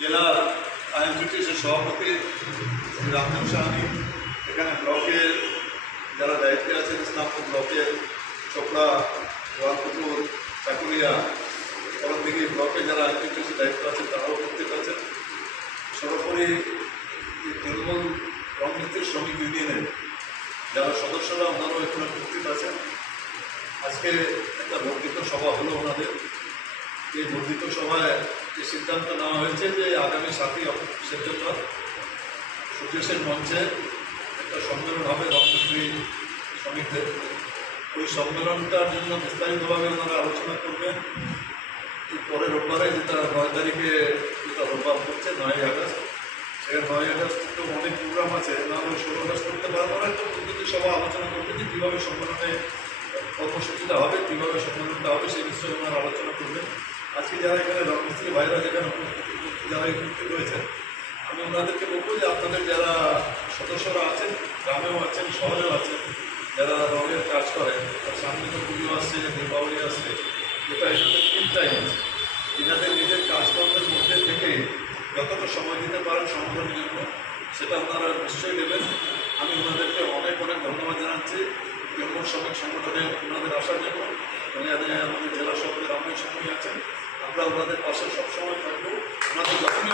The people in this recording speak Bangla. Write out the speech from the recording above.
জেলা আইনজীবীর সভাপতি শ্রী রামদেব সাহানি, এখানে ব্লকের যারা দায়িত্বে আছেন ইসলামপুর ব্লকের চোপড়া, গোয়ালপুকুর, চাকুরিয়া, করণদিঘি ব্লকে যারা আইনজীবীর দায়িত্ব আছেন তারাও উপস্থিত আছেন। সর্বোপরি তৃণমূল রংমিস্ত্রি শ্রমিক ইউনিয়নের যারা সদস্যরা ওনারাও এখানে উপস্থিত আছেন। আজকে একটা বর্ধিত সভা হলো ওনাদের। এই বর্ধিত সভায় এই সিদ্ধান্ত নেওয়া হয়েছে যে আগামী 7ই সেপ্টেম্বর সূর্যেশের মঞ্চে একটা সম্মেলন হবে রংমিস্ত্রি শ্রমিকদের। ওই সম্মেলনটার জন্য বিস্তারিতভাবে ওনারা আলোচনা করবেন। এই পরের রোববারে যেটা 9 তারিখে যেটা রোববার হচ্ছে 9ই আগস্ট, সেখানে 9ই আগস্ট তো অনেক প্রোগ্রাম আছে, নাহলে 16 আগস্ট করতে পারবো না। তো বর্ধিত সভা আলোচনা করবে যে কীভাবে সম্মেলনে কর্মসূচিটা হবে, কীভাবে সম্মেলনটা হবে সেই বিষয়ে ওনারা আলোচনা করবেন। আজকে যারা এখানে রংমিস্ত্রি ভাইরা যেখানে যারা উপস্থিত রয়েছেন, আমি ওনাদেরকে বলবো যে আপনাদের যারা সদস্যরা আছেন, গ্রামেও আছেন, শহরেও আছেন, যারা রঙের কাজ করেন, তার সামনে তো পুজো আসছে, দীপাবলি আসছে, যেটা এনাদের তিন টাইম আছে। এনাদের নিজের কাজকর্মের মধ্যে থেকে যতটা সময় দিতে পারেন সংগঠনের জন্য সেটা ওনারা নিশ্চয়ই দেবেন। আমি ওনাদেরকে অনেক অনেক ধন্যবাদ জানাচ্ছি তৃণমূল শ্রমিক সংগঠনে ওনাদের আসার জন্য। আমাদের জেলা সভাপতি রামদেব সাহানি আছেন, আমরা ওনাদের পাশে সবসময় থাকবো। ওনাদের যখনই